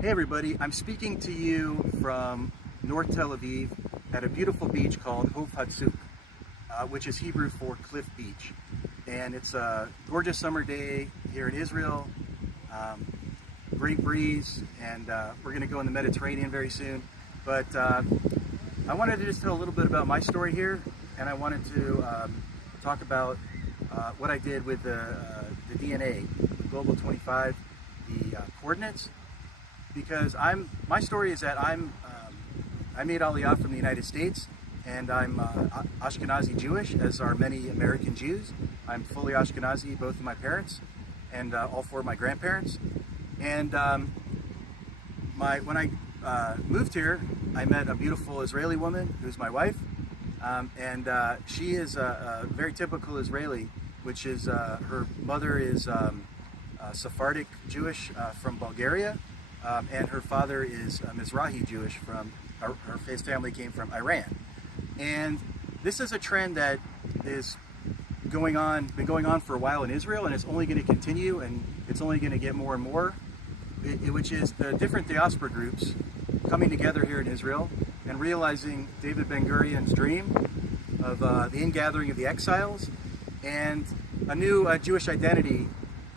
Hey everybody, I'm speaking to you from North Tel Aviv at a beautiful beach called Hov Hatzuk, which is Hebrew for Cliff Beach. And it's a gorgeous summer day here in Israel, great breeze, and we're going to go in the Mediterranean very soon. But I wanted to just tell a little bit about my story here, and I wanted to talk about what I did with the DNA, the Global 25, the coordinates. Because my story is that I made Aliyah from the United States, and I'm Ashkenazi Jewish, as are many American Jews. I'm fully Ashkenazi, both of my parents, and all four of my grandparents. And when I moved here, I met a beautiful Israeli woman who's my wife, and she is a very typical Israeli, which is her mother is Sephardic Jewish from Bulgaria. And her father is Mizrahi Jewish from, his family came from Iran. And this is a trend that is been going on for a while in Israel, and it's only going to continue, and it's only going to get more and more, which is the different diaspora groups coming together here in Israel and realizing David Ben-Gurion's dream of the ingathering of the exiles, and a new Jewish identity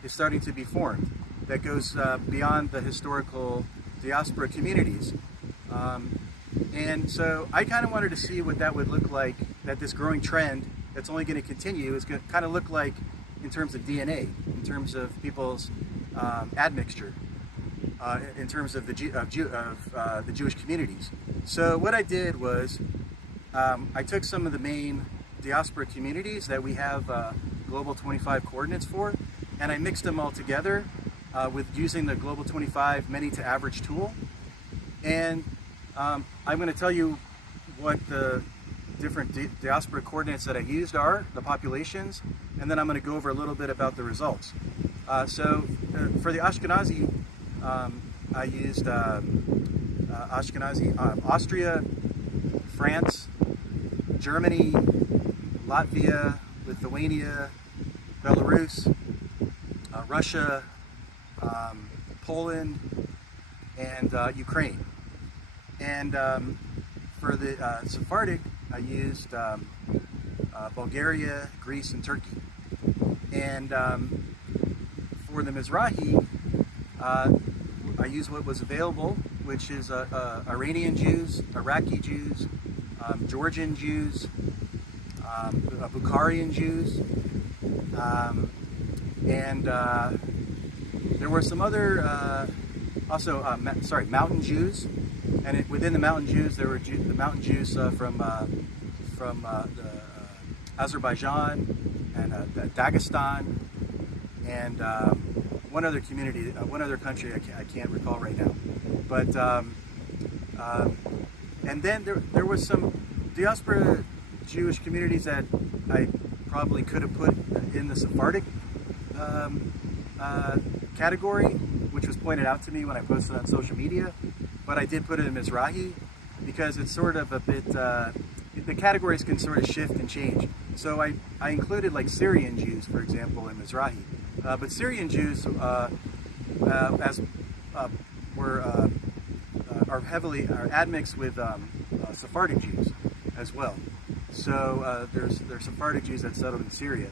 is starting to be formed that goes beyond the historical diaspora communities. And so I kind of wanted to see what that would look like, that this growing trend that's only going to continue is going to kind of look like in terms of DNA, in terms of people's admixture, in terms of the Jewish communities. So what I did was I took some of the main diaspora communities that we have Global 25 coordinates for, and I mixed them all together with using the Global 25 many to average tool. And I'm going to tell you what the different diaspora coordinates that I used are, the populations, and then I'm going to go over a little bit about the results. So for the Ashkenazi, I used Ashkenazi, Austria, France, Germany, Latvia, Lithuania, Belarus, Russia, Poland, and Ukraine. And for the Sephardic, I used Bulgaria, Greece, and Turkey. And for the Mizrahi, I used what was available, which is Iranian Jews, Iraqi Jews, Georgian Jews, Bukharian Jews, and there were some other, Mountain Jews, and within the Mountain Jews, there were the Mountain Jews from Azerbaijan and Dagestan, and one other community, one other country I can't recall right now. But and then there was some diaspora Jewish communities that I probably could have put in the Sephardic category, which was pointed out to me when I posted on social media, but I did put it in Mizrahi because it's sort of a bit, the categories can sort of shift and change. So I included like Syrian Jews, for example, in Mizrahi, but Syrian Jews are admixed with Sephardic Jews as well. So there's Sephardic Jews that settled in Syria.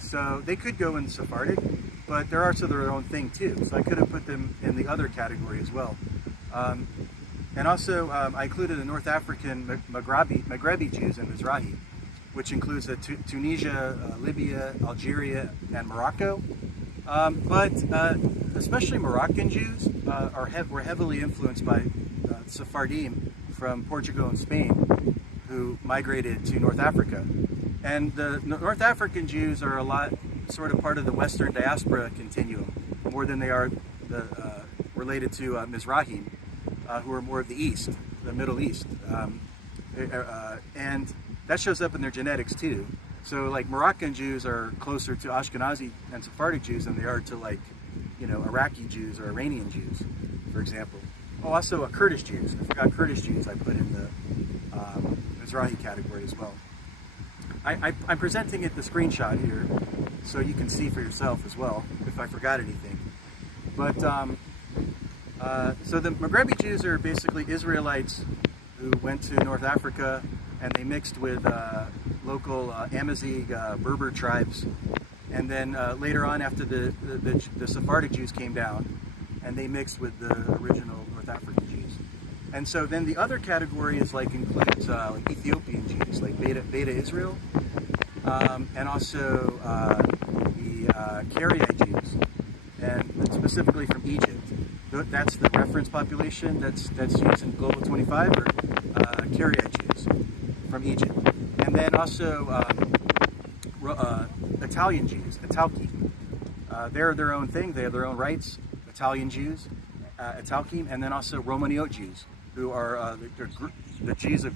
So they could go in Sephardic, but they're also their own thing too. So I could have put them in the other category as well. And also I included the North African Maghrebi Jews in Mizrahi, which includes Tunisia, Libya, Algeria, and Morocco. But especially Moroccan Jews were heavily influenced by Sephardim from Portugal and Spain, who migrated to North Africa. And the North African Jews are a lot sort of part of the Western diaspora continuum, more than they are related to Mizrahim, who are more of the East, the Middle East. And that shows up in their genetics too. So like Moroccan Jews are closer to Ashkenazi and Sephardic Jews than they are to, like, you know, Iraqi Jews or Iranian Jews, for example. Oh, also Kurdish Jews. I forgot Kurdish Jews I put in the Mizrahi category as well. I'm presenting it the screenshot here so you can see for yourself as well if I forgot anything. But So the Maghrebi Jews are basically Israelites who went to North Africa and they mixed with local Amazigh Berber tribes. And then later on, after the Sephardic Jews came down, and they mixed with the original North African Jews. And so then the other category is includes like Ethiopian Jews, like Beta Israel, and also the Karaite Jews, and specifically from Egypt. That's the reference population that's used in Global 25, or Karaite Jews from Egypt. And then also Italian Jews, Italki. They're their own thing. They have their own rights. Italian Jews, Italki, and then also Romaniot Jews, who are the Jews of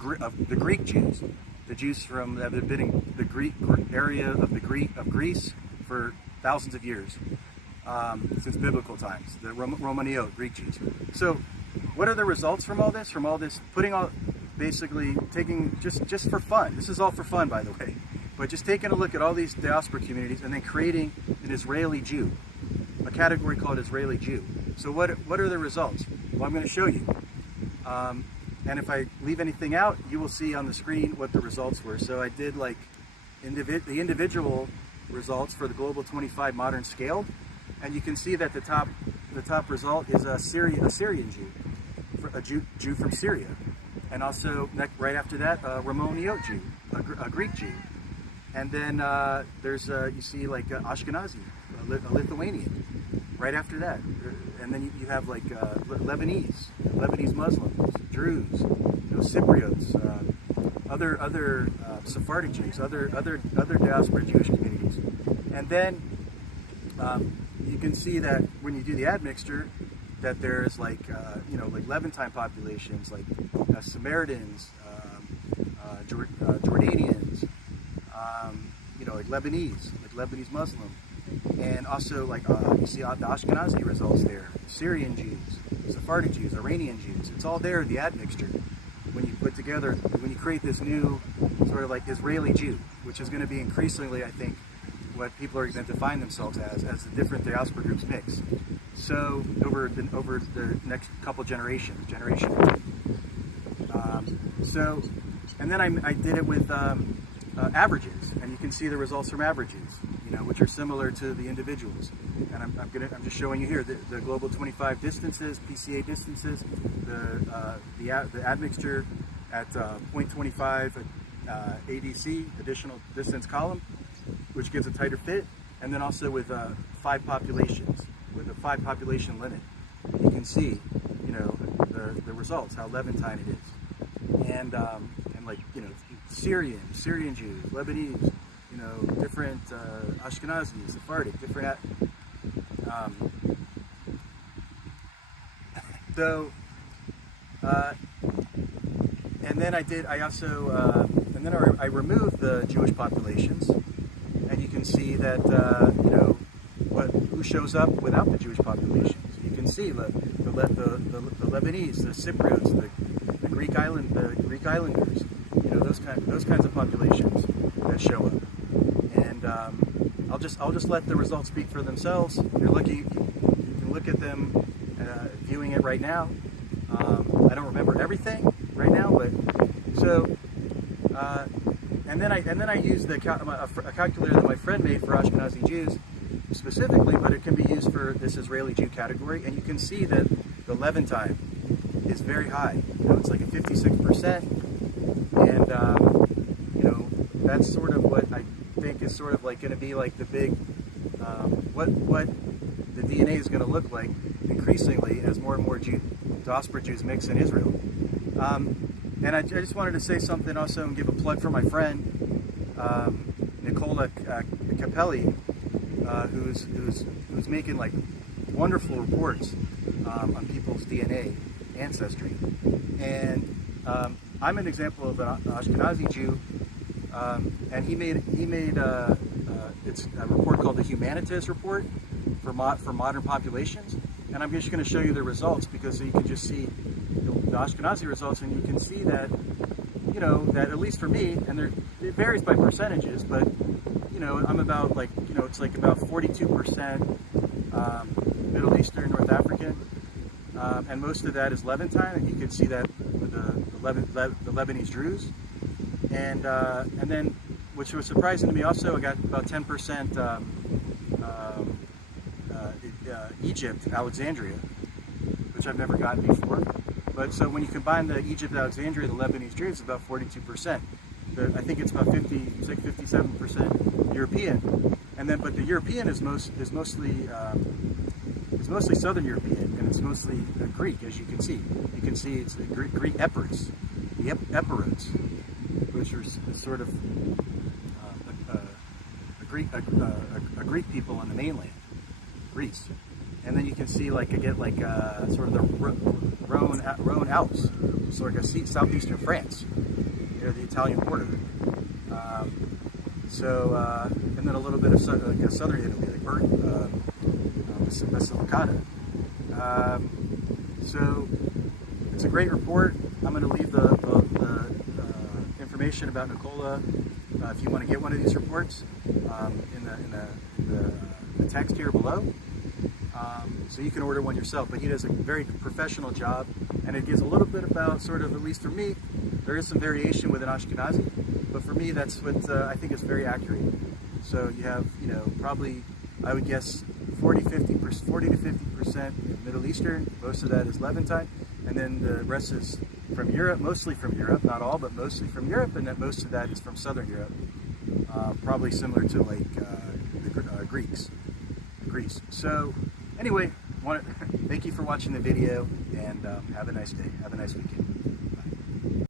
the Greek Jews, the Jews from that have been in the Greek area of Greece for thousands of years, since biblical times. The Romaniot Greek Jews. So, what are the results from all this? From all this, basically taking just for fun. This is all for fun, by the way. But just taking a look at all these diaspora communities and then creating an Israeli Jew, a category called Israeli Jew. So what are the results? Well, I'm going to show you. And if I leave anything out, you will see on the screen what the results were. So I did the individual results for the Global 25 modern scale, and you can see that the top result is a Syrian Jew, a Jew from Syria, and also right after that, a Romaniot Jew, a Greek Jew. And then there's you see Ashkenazi, a Lithuanian, right after that. And then you have Lebanese Muslims, Druze, Cypriots, other Sephardic Jews, other diaspora Jewish communities. And then you can see that when you do the admixture, that there's Levantine populations, like Samaritans, Jordanians, like Lebanese Muslim, and also you see the Ashkenazi results there, Syrian Jews, Sephardic Jews, Iranian Jews. It's all there in the admixture when you create this new sort of Israeli Jew, which is going to be increasingly, I think, what people are going to define themselves as the different diaspora groups mix. So over the next couple generations. And then I did it with averages, and you can see the results from averages, which are similar to the individuals. And I'm just showing you here the Global 25 distances, PCA distances, the admixture at 0.25 ADC, additional distance column, which gives a tighter fit, and then also with 5 populations, with a 5 population limit. You can see, the results, how Levantine it is, and Syrian Jews, Lebanese, different Ashkenazi, Sephardic, different. And then I removed the Jewish populations, and you can see that who shows up without the Jewish populations. You can see the Lebanese, the Cypriots, the Greek Islanders, those kinds of populations that show up. And I'll just let the results speak for themselves. You can look at them viewing it right now. I don't remember everything right now, but so and then I used a calculator that my friend made for Ashkenazi Jews specifically, but it can be used for this Israeli Jew category, and you can see that the Levantine is very high. It's like a 56%, and that's sort of what I think is sort of going to be the big what the DNA is going to look like increasingly as more and more diaspora Jews mix in Israel. And I just wanted to say something also and give a plug for my friend Nicola Capelli, who's making wonderful reports on people's DNA ancestry. And I'm an example of an Ashkenazi Jew, and he made it's a report called the Humanitas Report for modern populations. And I'm just going to show you the results, because you can just see the Ashkenazi results, and you can see that, that at least for me, and it varies by percentages, but, I'm about it's about 42% Middle Eastern, North African, and most of that is Levantine, and you can see that with the Lebanese Druze. And then, which was surprising to me also, I got about 10% Egypt, Alexandria, which I've never gotten before. But so when you combine the Egypt, Alexandria, the Lebanese Druze, it's about 42%. I think it's about 57% European, and then but the European is mostly Southern European, and it's mostly Greek, as you can see. You can see it's the Greek Epirotes, the Epirotes, which are sort of a Greek people on the mainland, Greece. And then you can see like sort of the Rhone Alps, so like a southeastern France, near the Italian border. And then a little bit of southern Italy, like Basilicata. So it's a great report. I'm going to leave the information about Nicola if you want to get one of these reports in the text here below. So you can order one yourself, but he does a very professional job, and it gives a little bit about sort of, at least for me, there is some variation with an Ashkenazi, but for me that's what I think is very accurate. So you have, probably, I would guess 40 to 50% Middle Eastern, most of that is Levantine, and then the rest is from Europe, mostly from Europe, not all, but mostly from Europe, and then most of that is from Southern Europe, probably similar to like the Greece. So anyway, thank you for watching the video, and have a nice day. Have a nice weekend.